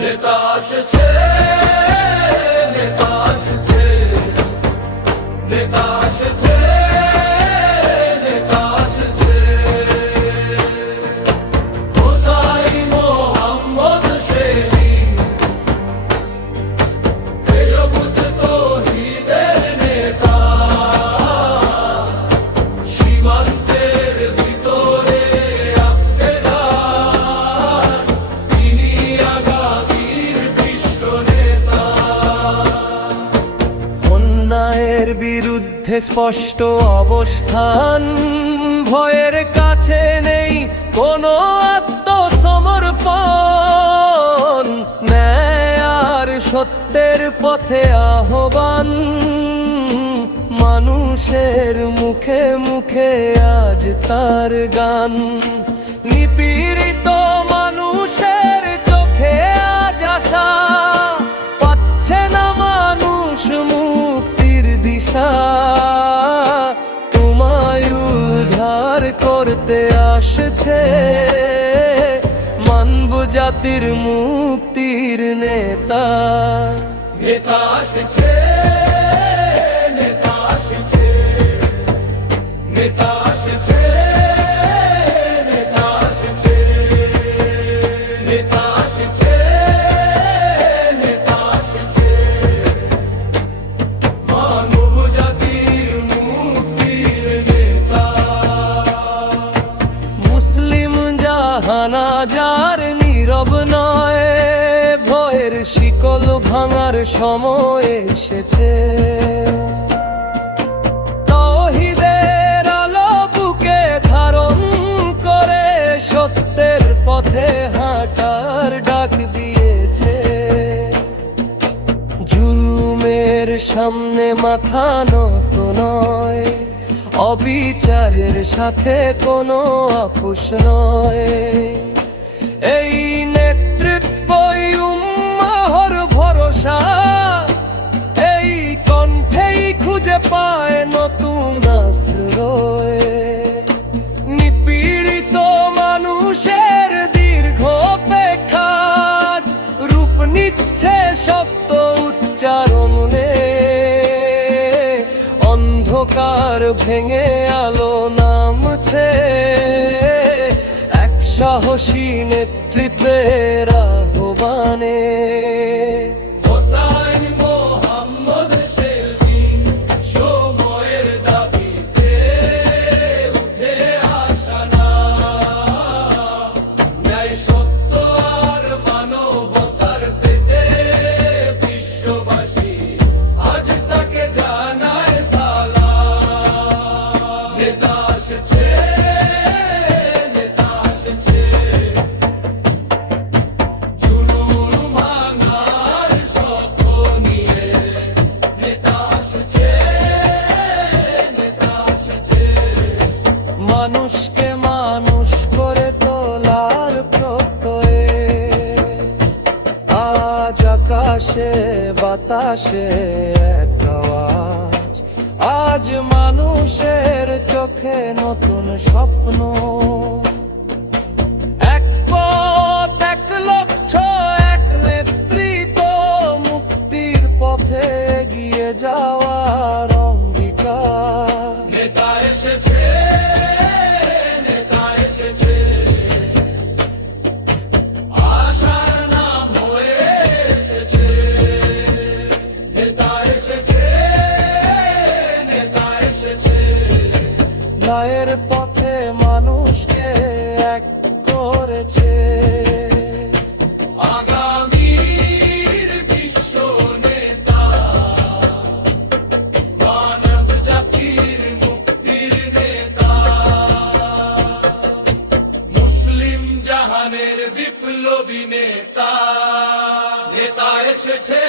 নেতা আসছে, নেতা আসছে, নেতা আসছে, নেতা আসছে। হোসাই মোহাম্মদ সেলিম, হেজবুত তৌহিদের নেতা। সীমান্তের ভিতরে আব্দেদার, তিনি আগামীর বিশ্ব নেতা। অন্যায়ের বিরুদ্ধে স্পষ্ট অবস্থান, ভয়ের কাছে নেই কোনো আত্মসমর্পণ। ন্যায় আর সত্যের পথে আহ্বান, মানুষের মুখে মুখে আজ তার গান। নিপীড়িত মানুষের চোখে আজ আশা, পাচ্ছে না মানুষ মুক্তির দিশা। তোমায় উদ্ধার করতে আসছে মানব জাতির মুক্তির নেতা। নেতা আসছে, নেতা আসছে, নেতা আসছে, নেতা আসছে, নেতা আসছে, নেতা আসছে। মানব জাতির মুক্তির নেতা। মুসলিম জাহানাজার নীরব নয়, ভয়ের শিকল ভাঙার সময় এসেছে। তাওহীদের আলো বুকে ধারণ করে সত্যের পথে হাঁটার ডাক দিয়েছে। জুলুমের সামনে মাথা নত নয়, অবিচারের সাথে কোনো আপোষ নয়। এই নেতৃত্বই উম্মাহর ভরসা, এই কণ্ঠেই খুঁজে পায় নতুন আশ্রয়। নিপীড়িত মানুষের দীর্ঘ অপেক্ষা রূপ নিচ্ছে শব্দ উচ্চারণে। অন্ধকার ভেঙে আলো নামছে, এক সাহসী নেতৃত্বের আহ্বানে। হোসাই মোহাম্মদ সেলিম, সময়ের দাবিতে উঠে আসা না। ন্যায় সত্য আর মানবতার পেতে বিশ্ববাসী আজ তাকে জানায় সালাম। নেতা আসছে, নেতা আসছে, জুলুম ভাঙার স্বপ্ন নিয়ে। নেতা আসছে, নেতা আসছে। মানুষকে মানুষ করে তোলার প্রত্যয়ে আজ আকাশে বাতাসে এক আওয়াজ। আজ মানুষের চোখে নতুন স্বপ্ন, এক পথ, এক লক্ষ্য, এক নেতৃত্ব। মুক্তির পথে এগিয়ে যাওয়ার অঙ্গীকার। নেতা এসেছে, নেতা এসেছে, আশার নাম হয়ে এসেছে। নেতা এসেছে, নেতা এসেছে। ন্যায়ের পথে মানুষকে এক করেছে। আগামীর বিশ্ব নেতা, মানব জাতির মুক্তির নেতা। মুসলিম জাহানের বিপ্লবী নেতা। নেতা এসেছে।